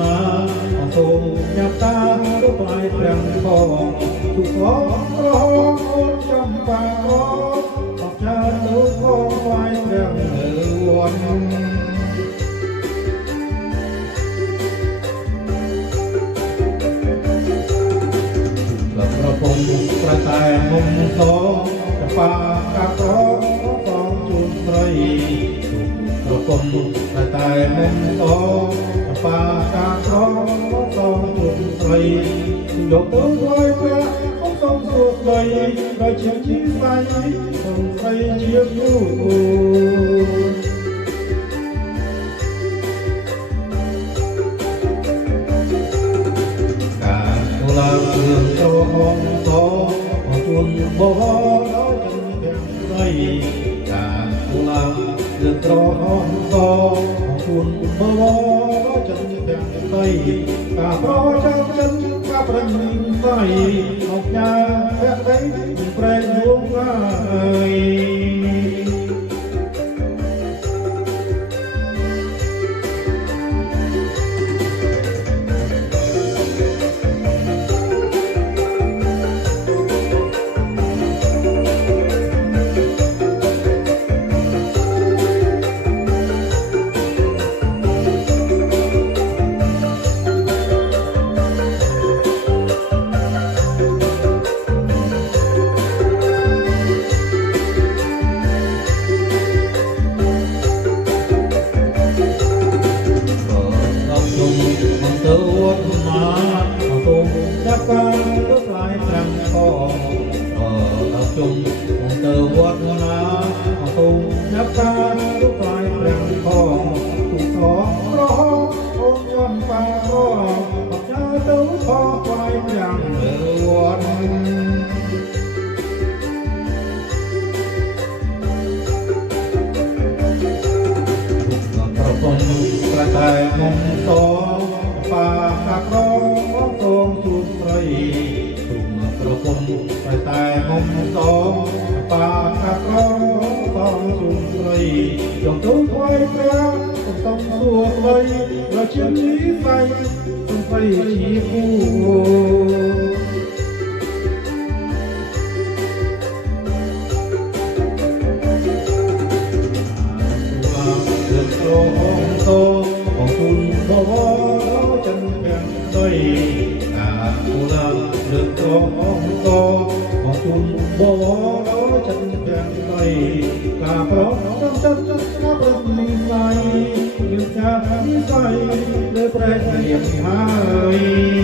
ណាសូមញ៉ាំតាទៅផ្លែព្រះផងទុកផងក្រហមអូនចំបារអបចាទៅផងផ្លែព្រះនៅវត្តប្រពន្ធប្រតែមុំសចបាកាប្របងជូនស្រីប្រពន្ធប្រតែមុំសចបាកាប្របងជូនស្រីយកទៅថ្វាយព្រះអង្គសូមសុខដីដោយជាជីស្រីសូមស្រីជាគូឡើងគ្រឿងចូលហងតអរជួនបវរដល់ចិនទាំងស្រីការគូឡើងគ្រឿងត្រហងតអរជួនបវរដល់ចិនទាំងស្រីការប្រចាំចិនការប្រញ់ស្រីមកញ៉ាភក្តីប្រែងរួងហើយទៅវត្តណាសូមចាប់ការទៅផ្លែប្រាំងផងដល់ជុំទៅវត្តណាសូមចាប់ការទៅផ្លែប្រាំងផងទុកផងរហូតអូនចំបារអបចាទៅផងផ្លែប្រាំងនៅវត្តប្រពន្ធប្រតែមុំសបាកាក្របងតងជួនស្រីទុំប្រពន្ធប្រតែមុំសបាកាក្របងជួនស្រីយកទៅថ្វាយព្រះសូមសួរស្រីរជាជីស្រីសូមស្រីជាគូបងជូនបវរចិនទាំងស្រីការគូឡើងលើកត្រង់តបងជូនបវរចិនទាំងស្រីការប្រចាំចិត្តការប្រលីស្លាយយើងចាស់និស័យលើប្រែករៀបហើយ